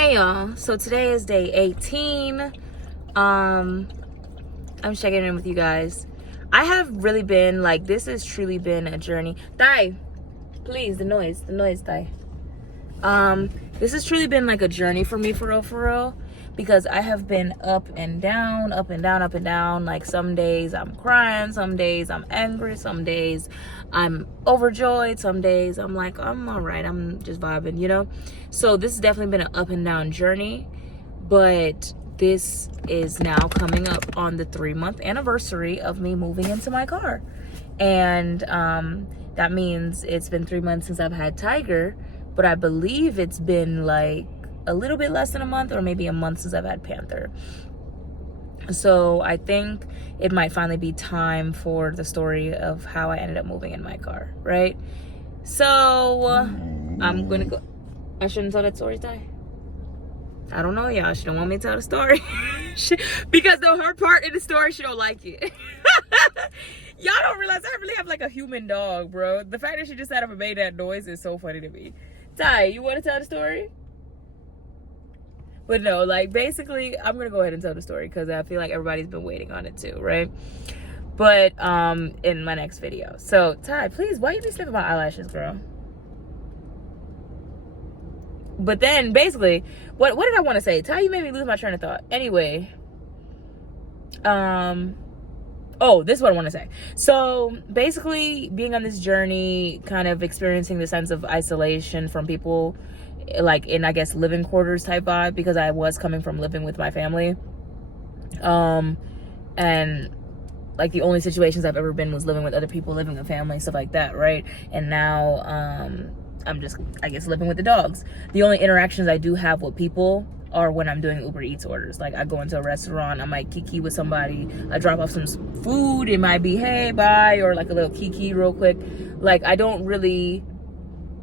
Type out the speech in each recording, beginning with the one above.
Hey y'all, so today is day 18. I'm checking in with you guys. I have really been like, this has truly been a journey. Thai, please, the noise, Thai. This has truly been like a journey for me, for real, because I have been up and down, up and down, up and down. Like some days I'm crying, some days I'm angry, some days I'm overjoyed, some days I'm like, I'm all right, I'm just vibing, you know? So this has definitely been an up and down journey, but this is now coming up on the 3-month anniversary of me moving into my car. And that means it's been 3 months since I've had Tiger, but I believe it's been like a little bit less than a month or maybe a month since I've had Panther. So I think it might finally be time for the story of how I ended up moving in my car, right? So I'm gonna go. I shouldn't tell that story, Ty. I don't know, y'all. She don't want me to tell the story because her part in the story, she don't like it. Y'all don't realize I really have like a human dog, bro. The fact that she just sat up and made that noise is so funny to me. Ty, you want to tell the story? But no, like basically, I'm gonna go ahead and tell the story because I feel like everybody's been waiting on it too, right? But in my next video. So Ty, please, why you be sniffing my eyelashes, girl? But then basically, what did I want to say? Ty, you made me lose my train of thought. Anyway, oh, this is what I want to say. So basically, being on this journey, kind of experiencing the sense of isolation from people, like in, I guess, living quarters type vibe, because I was coming from living with my family. And like the only situations I've ever been was living with other people, living with family, stuff like that, right? And now I'm just, I guess, living with the dogs. The only interactions I do have with people are when I'm doing Uber Eats orders. Like I go into a restaurant, I might kiki with somebody, I drop off some food, it might be hey bye, or like a little kiki real quick. Like I don't really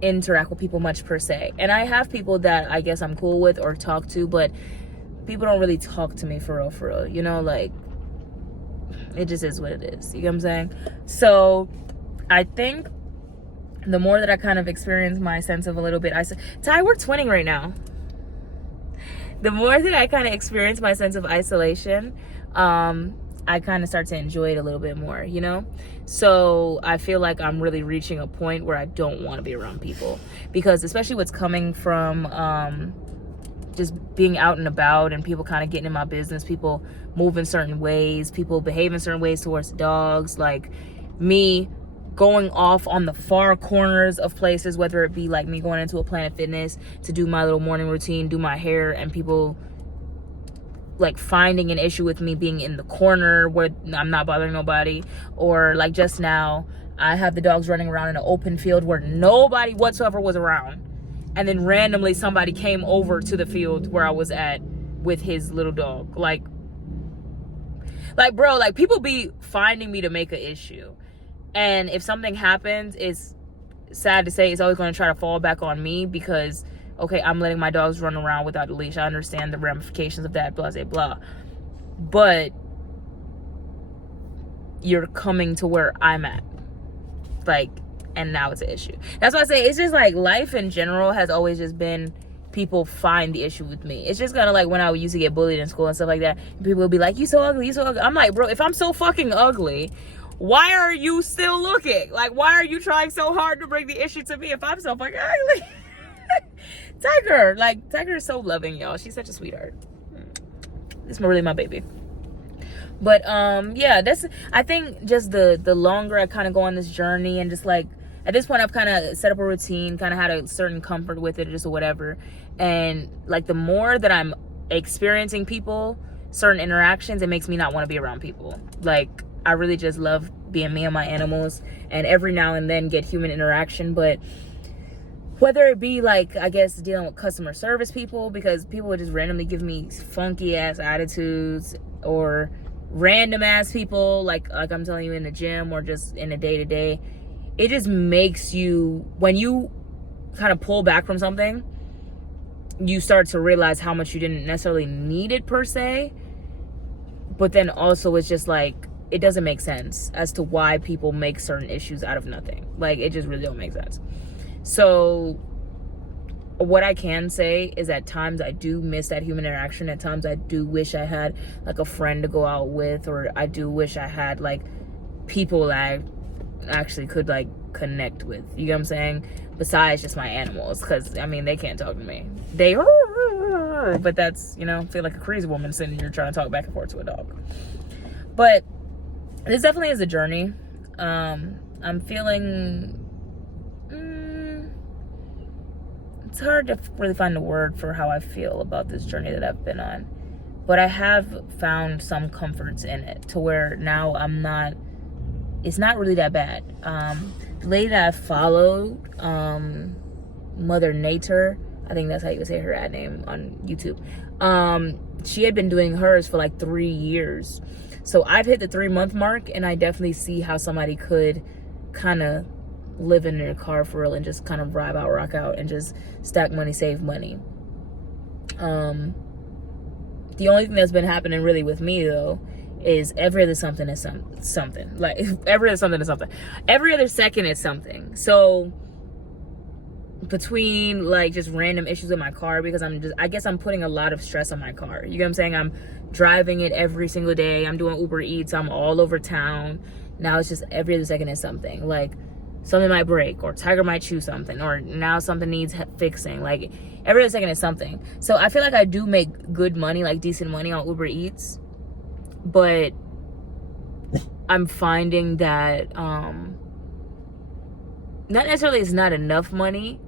interact with people much per se, and I have people that I guess I'm cool with or talk to, but people don't really talk to me for real, you know? Like it just is what it is, you know what I'm saying? So I think the more that I kind of experience my sense of a little bit Ty, we're twinning right now. The more that I kind of experience my sense of isolation, I kind of start to enjoy it a little bit more, you know? So I feel like I'm really reaching a point where I don't want to be around people, because especially what's coming from just being out and about and people kind of getting in my business, people move in certain ways, people behave in certain ways towards dogs, like me going off on the far corners of places, whether it be like me going into a Planet Fitness to do my little morning routine, do my hair, and people like finding an issue with me being in the corner where I'm not bothering nobody. Or like just now, I have the dogs running around in an open field where nobody whatsoever was around, and then randomly somebody came over to the field where I was at with his little dog. Like bro, like people be finding me to make an issue. And if something happens, it's sad to say, it's always going to try to fall back on me because, okay, I'm letting my dogs run around without a leash. I understand the ramifications of that, blah, blah, blah. But you're coming to where I'm at. Like, and now it's an issue. That's why I say it's just like life in general has always just been people find the issue with me. It's just kind of like when I used to get bullied in school and stuff like that. People would be like, you so ugly, you so ugly. I'm like, bro, if I'm so fucking ugly, why are you still looking? Like, why are you trying so hard to bring the issue to me if I'm so fucking ugly? Tiger is so loving, y'all. She's such a sweetheart. This is really my baby. But yeah, I think just the longer I kind of go on this journey, and just like at this point I've kind of set up a routine, kind of had a certain comfort with it, just or whatever. And like the more that I'm experiencing people, certain interactions, it makes me not want to be around people. Like I really just love being me and my animals, and every now and then get human interaction. But whether it be like, I guess, dealing with customer service people, because people would just randomly give me funky ass attitudes, or random ass people, like I'm telling you, in the gym or just in the day-to-day, it just makes you, when you kind of pull back from something, you start to realize how much you didn't necessarily need it per se. But then also it's just like, it doesn't make sense as to why people make certain issues out of nothing. Like, it just really don't make sense. So what I can say is at times I do miss that human interaction. At times I do wish I had like a friend to go out with, or I do wish I had like people that I actually could like connect with. You get what I'm saying? Besides just my animals, because I mean they can't talk to me. They, but that's, you know, feel like a crazy woman sitting here trying to talk back and forth to a dog. But this definitely is a journey. I'm feeling. It's hard to really find a word for how I feel about this journey that I've been on. But I have found some comforts in it to where now it's not really that bad. The lady that I followed, Mother Nature, I think that's how you would say her ad name on YouTube. She had been doing hers for like 3 years. So I've hit the 3-month mark, and I definitely see how somebody could kind of live in their car for real and just kind of vibe out, rock out, and just stack money, save money. The only thing that's been happening really with me though is every other something is something. Like every other something is something. Every other second is something. So between like just random issues with my car, because I guess I'm putting a lot of stress on my car. You know what I'm saying? I'm driving it every single day. I'm doing Uber Eats. I'm all over town. Now it's just every other second is something. Like something might break, or Tiger might chew something, or now something needs fixing. Like every other second is something. So I feel like I do make good money, like decent money on Uber Eats, but I'm finding that not necessarily it's not enough money,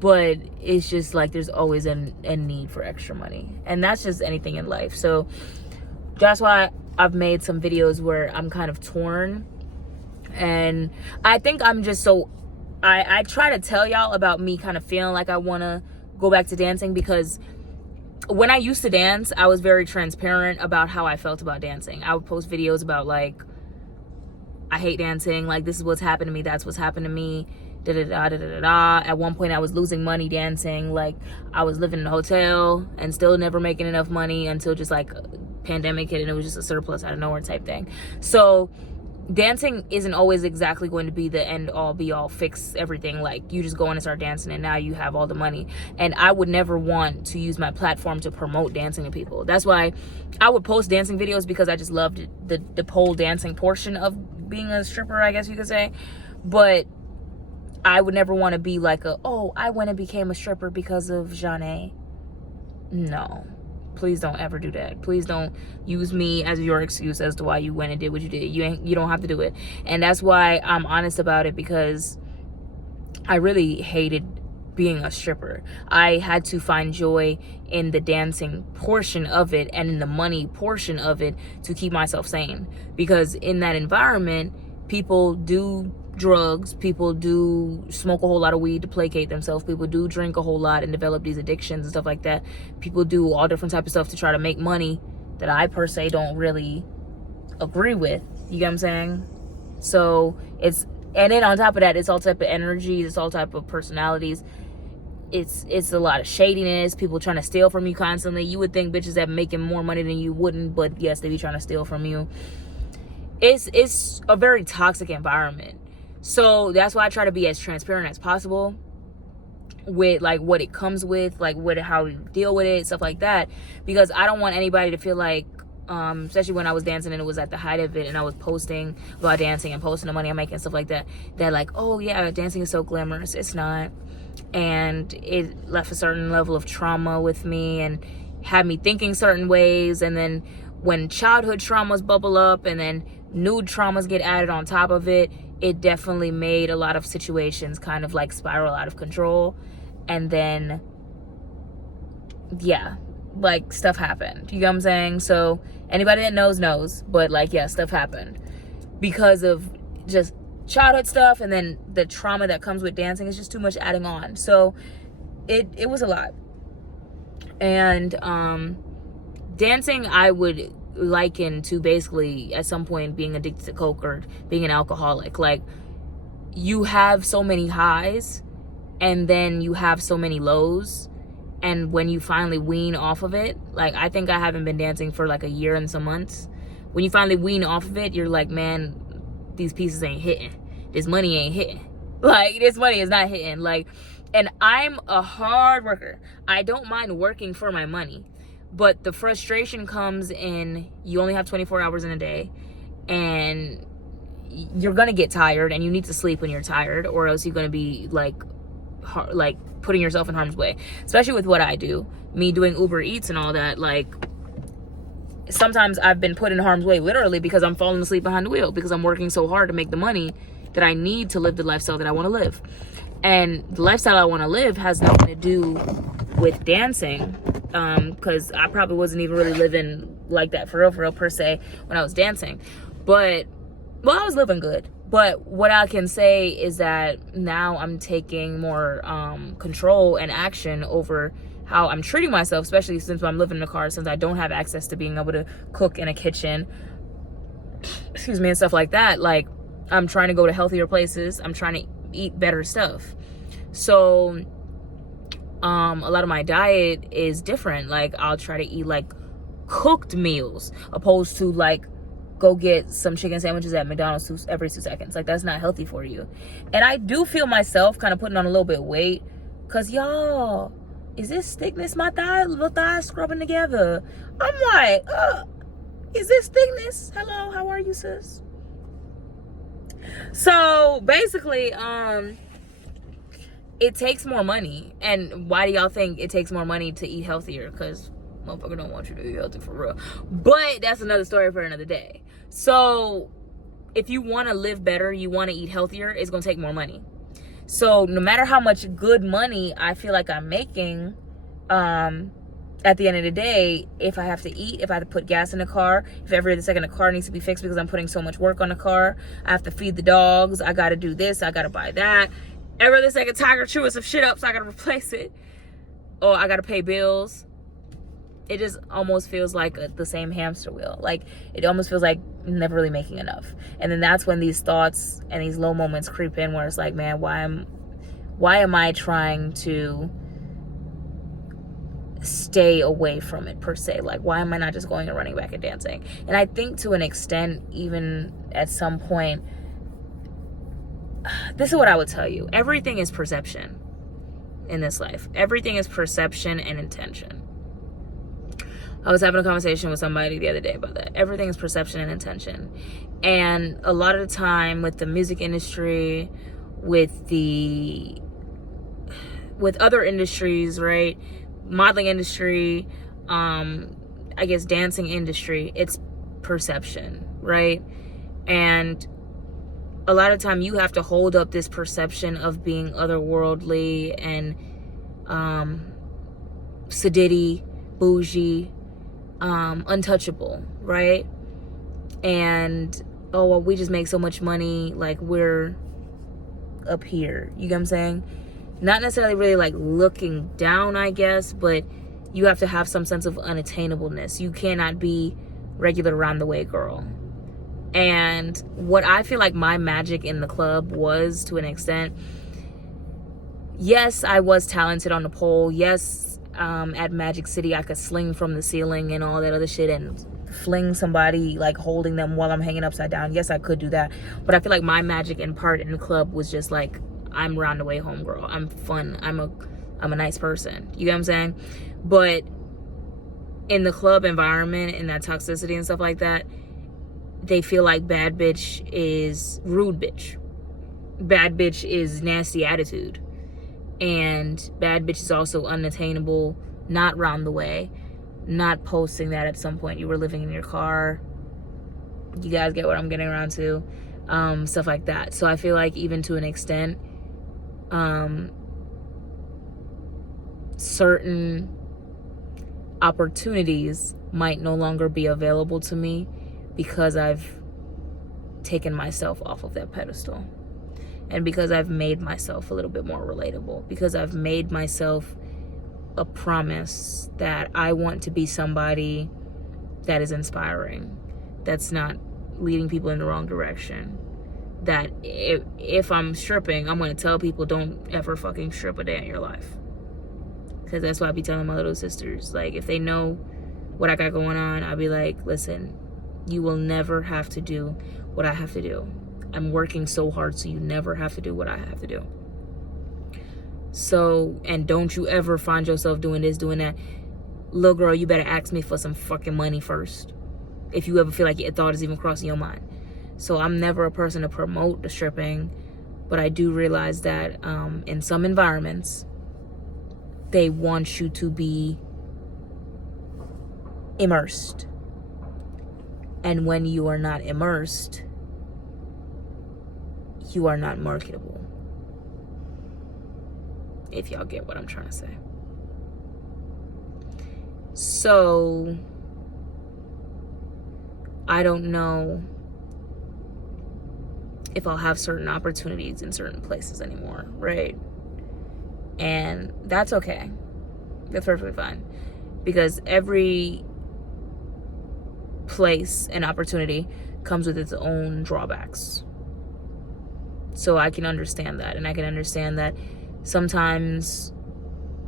but it's just like there's always a need for extra money, and that's just anything in life. So that's why I've made some videos where I'm kind of torn. And I think I'm just so I try to tell y'all about me kind of feeling like I want to go back to dancing, because when I used to dance, I was very transparent about how I felt about dancing. I would post videos about like, I hate dancing, like this is what's happened to me, that's what's happened to me, da da da da da da. At one point I was losing money dancing. Like I was living in a hotel and still never making enough money until just like pandemic hit, and it was just a surplus out of nowhere type thing. So dancing isn't always exactly going to be the end all be all, fix everything. Like you just go in and start dancing and now you have all the money. And I would never want to use my platform to promote dancing to people. That's why I would post dancing videos, because I just loved the pole dancing portion of being a stripper, I guess you could say. But I would never want to be like I went and became a stripper because of Jeanne. No. Please don't ever do that. Please don't use me as your excuse as to why you went and did what you did. You don't have to do it. And that's why I'm honest about it, because I really hated being a stripper. I had to find joy in the dancing portion of it and in the money portion of it to keep myself sane. Because in that environment, people do drugs, people do smoke a whole lot of weed to placate themselves, people do drink a whole lot and develop these addictions and stuff like that. People do all different type of stuff to try to make money that I per se don't really agree with. You get what I'm saying? So and then on top of that, it's all type of energies, it's all type of personalities. It's a lot of shadiness, people trying to steal from you constantly. You would think bitches that making more money than you wouldn't, but yes, they be trying to steal from you. It's a very toxic environment. So that's why I try to be as transparent as possible with like what it comes with, like how we deal with it, stuff like that, because I don't want anybody to feel like, especially when I was dancing and it was at the height of it and I was posting about dancing and posting the money I'm making and stuff like that, that like, oh yeah, dancing is so glamorous. It's not. And it left a certain level of trauma with me and had me thinking certain ways. And then when childhood traumas bubble up and then new traumas get added on top of it, it definitely made a lot of situations kind of like spiral out of control. And then, yeah, like stuff happened. You know what I'm saying? So anybody that knows, but like, yeah, stuff happened because of just childhood stuff. And then the trauma that comes with dancing is just too much adding on. So it was a lot. And dancing, I would liken to basically at some point being addicted to coke or being an alcoholic. Like you have so many highs and then you have so many lows, and when you finally wean off of it, like I think I haven't been dancing for like a year and some months. When you finally wean off of it, you're like, man, these pieces ain't hitting, this money ain't hitting, like this money is not hitting. Like And I'm a hard worker. I don't mind working for my money. But the frustration comes in you only have 24 hours in a day, and you're going to get tired, and you need to sleep when you're tired, or else you're going to be like putting yourself in harm's way. Especially with what I do, me doing Uber Eats and all that. Like, sometimes I've been put in harm's way literally because I'm falling asleep behind the wheel, because I'm working so hard to make the money that I need to live the lifestyle that I want to live. And the lifestyle I want to live has nothing to do with dancing, because I probably wasn't even really living like that for real per se when I was dancing. But, well, I was living good. But what I can say is that now I'm taking more control and action over how I'm treating myself, especially since I'm living in a car, since I don't have access to being able to cook in a kitchen, excuse me, and stuff like that. Like, I'm trying to go to healthier places. I'm trying to eat better stuff. So a lot of my diet is different. Like, I'll try to eat like cooked meals opposed to like go get some chicken sandwiches at McDonald's every 2 seconds. Like, that's not healthy for you. And I do feel myself kind of putting on a little bit of weight, because y'all, is this thickness? My little thighs scrubbing together. I'm like, is this thickness? Hello, how are you, sis? So basically, it takes more money. And why do y'all think it takes more money to eat healthier? Because motherfucker don't want you to eat healthy for real. But that's another story for another day. So if you want to live better, you want to eat healthier, it's going to take more money. So no matter how much good money I feel like I'm making, at the end of the day, if I have to eat, if I have to put gas in the car, if every other second the car needs to be fixed because I'm putting so much work on the car, I have to feed the dogs, I got to do this, I got to buy that. Every other second, Tiger chewing some shit up, so I got to replace it. Or I got to pay bills. It just almost feels like the same hamster wheel. Like, it almost feels like never really making enough. And then that's when these thoughts and these low moments creep in, where it's like, man, why am I trying to stay away from it per se? Like, why am I not just going and running back and dancing? And I think to an extent, even at some point, this is what I would tell you. Everything is perception in this life. Everything is perception and intention. I was having a conversation with somebody the other day about that. Everything is perception and intention. And a lot of the time with the music industry, with other industries, right? Modeling industry, I guess dancing industry, it's perception, right? And a lot of time you have to hold up this perception of being otherworldly and sedity, bougie, untouchable, right? And oh, well, we just make so much money, like we're up here, you get what I'm saying? Not necessarily really like looking down, I guess, but you have to have some sense of unattainableness. You cannot be regular around the way girl. And what I feel like my magic in the club was, to an extent, yes, I was talented on the pole. Yes, at Magic City, I could sling from the ceiling and all that other shit and fling somebody, like holding them while I'm hanging upside down. Yes, I could do that. But I feel like my magic in part in the club was just like, I'm round the way homegirl. I'm fun. I'm a nice person. You get what I'm saying? But in the club environment, in that toxicity and stuff like that, they feel like bad bitch is rude bitch. Bad bitch is nasty attitude. And bad bitch is also unattainable, not round the way, not posting that at some point you were living in your car. You guys get what I'm getting around to. Stuff like that. So I feel like even to an extent, certain opportunities might no longer be available to me because I've taken myself off of that pedestal, and because I've made myself a little bit more relatable, because I've made myself a promise that I want to be somebody that is inspiring, that's not leading people in the wrong direction, that if I'm stripping, I'm going to tell people don't ever fucking strip a day in your life. Because that's what I be telling my little sisters. Like, if they know what I got going on, I'll be like, listen, you will never have to do what I have to do. I'm working so hard so you never have to do what I have to do. So, and don't you ever find yourself doing this, doing that. Little girl, you better ask me for some fucking money first, if you ever feel like a thought is even crossing your mind. So I'm never a person to promote the stripping, but I do realize that in some environments, they want you to be immersed. And when you are not immersed, you are not marketable. If y'all get what I'm trying to say. So, I don't know if I'll have certain opportunities in certain places anymore, right? And that's okay. That's perfectly fine. Because every place and opportunity comes with its own drawbacks. So I can understand that. And I can understand that sometimes,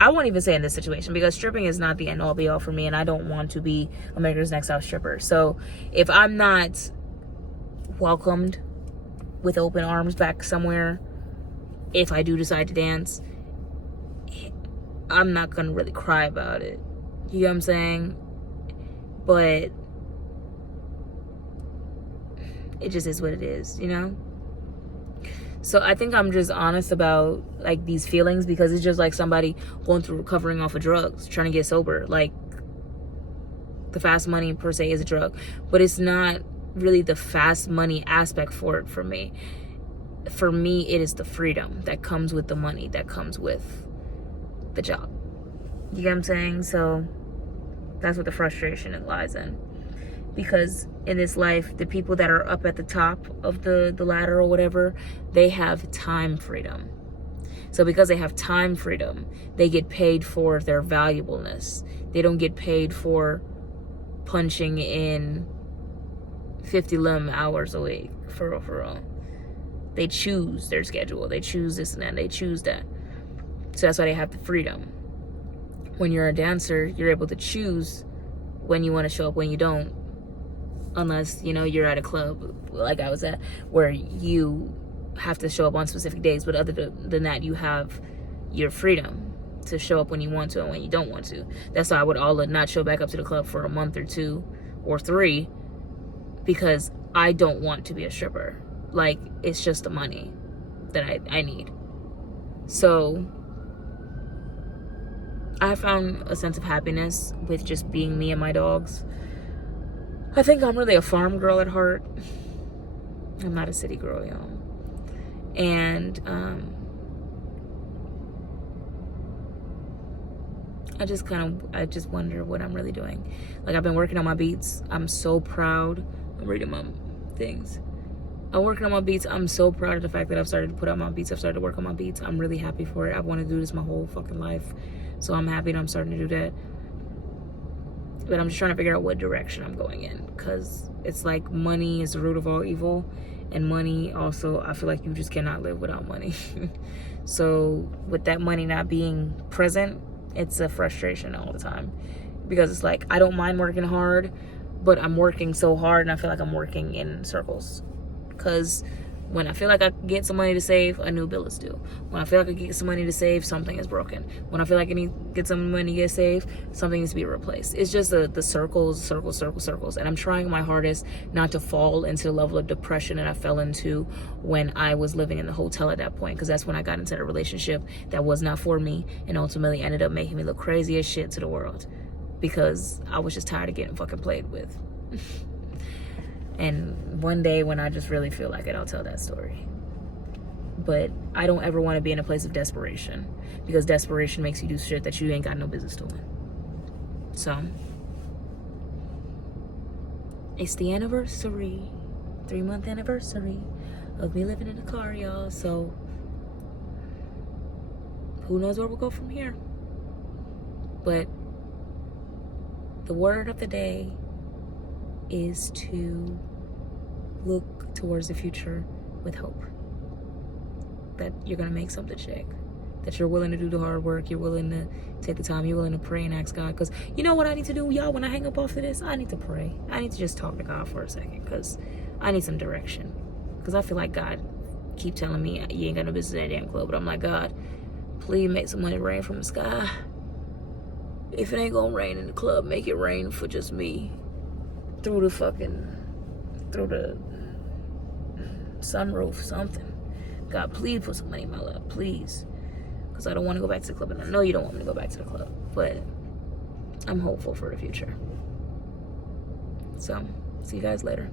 I won't even say in this situation, because stripping is not the end all be all for me, and I don't want to be America's Next Top Stripper. So if I'm not welcomed with open arms back somewhere, if I do decide to dance, I'm not gonna really cry about it. You know what I'm saying? But it just is what it is, you know? So I think I'm just honest about like these feelings, because it's just like somebody going through recovering off of drugs, trying to get sober. Like, the fast money per se is a drug, but it's not really the fast money aspect for it for me. For me, it is the freedom that comes with the money, that comes with the job. You get what I'm saying? So that's what the frustration lies in. Because in this life, the people that are up at the top of the ladder or whatever, they have time freedom. So because they have time freedom, they get paid for their valuableness. They don't get paid for punching in 50 limb hours a week, for real. They choose their schedule. They choose this and that. They choose that. So that's why they have the freedom. When you're a dancer, you're able to choose when you want to show up, when you don't. Unless, you know, you're at a club like I was at, where you have to show up on specific days. But other than that, you have your freedom to show up when you want to and when you don't want to. That's why I would all not show back up to the club for a month or 2 or 3, because I don't want to be a stripper. Like, it's just the money that I need. So I found a sense of happiness with just being me and my dogs. I think I'm really a farm girl at heart. I'm not a city girl, y'all. And I just wonder what I'm really doing. Like, I've been working on my beats. I'm so proud. I'm reading my things. I'm working on my beats. I'm so proud of the fact that I've started to put out my beats. I've started to work on my beats. I'm really happy for it. I've wanted to do this my whole fucking life. So I'm happy that I'm starting to do that. But I'm just trying to figure out what direction I'm going in. Because it's like money is the root of all evil. And money also, I feel like you just cannot live without money. So with that money not being present, it's a frustration all the time. Because it's like, I don't mind working hard, but I'm working so hard and I feel like I'm working in circles. Because when I feel like I can get some money to save, a new bill is due. When I feel like I can get some money to save, something is broken. When I feel like I need to get some money to get saved, something needs to be replaced. It's just the circles. And I'm trying my hardest not to fall into the level of depression that I fell into when I was living in the hotel at that point. Because that's when I got into a relationship that was not for me, and ultimately ended up making me look crazy as shit to the world. Because I was just tired of getting fucking played with. And one day when I just really feel like it, I'll tell that story. But I don't ever want to be in a place of desperation, because desperation makes you do shit that you ain't got no business doing. So it's the anniversary, 3-month anniversary of me living in a car, y'all. So who knows where we'll go from here. But the word of the day is to look towards the future with hope. That you're gonna make something shake. That you're willing to do the hard work. You're willing to take the time. You're willing to pray and ask God. Because you know what I need to do, y'all, when I hang up off of this? I need to pray. I need to just talk to God for a second. Because I need some direction. Because I feel like God keep telling me, you ain't got no business in that damn club. But I'm like, God, Please make some money rain from the sky. If it ain't gonna rain in the club, make it rain for just me. Through the sunroof, something. God, please put some money in my lap, please. Because I don't want to go back to the club, and I know you don't want me to go back to the club, but I'm hopeful for the future. So, see you guys later.